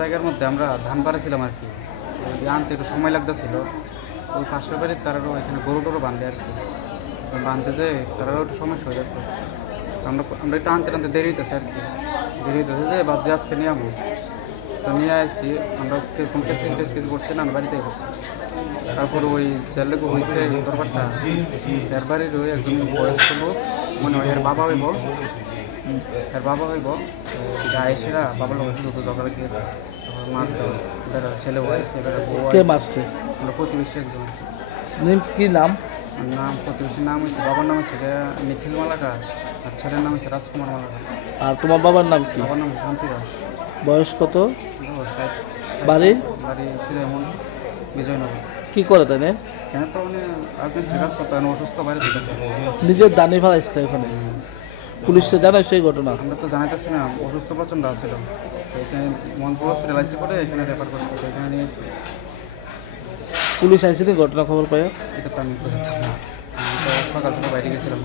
জায়গার মধ্যে আমরা ধান পাড়েছিলাম আর কি। ওই আনতে একটু সময় লাগতেছিল। ওই পাশের বাড়ির তারারও এখানে গরু টরু বাঁধে আর কি। তো বাঁধতে যে তারারও একটু সমস্যা হয়ে গেছে। আমরা আমরা একটু আনতে টানতে দেরি হইতেছে আর কি। দেরি হইতেছে যে ভাবছি আজকে নিয়ে যাবো। তো নিয়ে আসছি আমরা কোন টেস্ট কিছু করছি না, আমি বাড়িতেই করছি। তারপর ওই ছেলেকে হয়েছে দরবারটা এর বাড়ির ওই একজন বয়স্ক লোক, মানে ওই এর বাবা হইব, এর বাবা হইব আয়েসেরা বাবার লোক দুটো জগালে গিয়েছে। তারপর মার বেড়ার ছেলে হয়েছে, এবারে বউ কে আছে। মারছে? আমরা প্রতিবেশী একজন। কি নাম? নাম প্রতিবেশীর নাম হয়েছে, বাবার নাম হচ্ছে নিখিল মালাকার, আর ছেলের নাম হচ্ছে রাজকুমার মালাকার। আর তোমার বাবার নাম কি? বাবার নাম হচ্ছে শান্তি দাস। বয়স কত? ষাট। বাড়ি? বাড়ি ছিল এমন বিজয়নগর। কি করে তাই না? কেন তো মানে রাজমিস্ত্রি কাজ করতে হয়, অসুস্থ বাইরে থেকে। নিজের দানি ফেলাইছে এখানে? পুলিশে জানাই সেই ঘটনা? আমরা তো জানাইতেছি না, অসুস্থ প্রচণ্ড আছিল। তো এখানে মনপুর হসপিটাল আইসি করে এখানে রেফার করছে, তো এখানে নিয়েছি। পুলিশ আইসিনি ঘটনা খবর পাই? এটা তো আমি করে সকাল থেকে বাইরে গেছিলাম।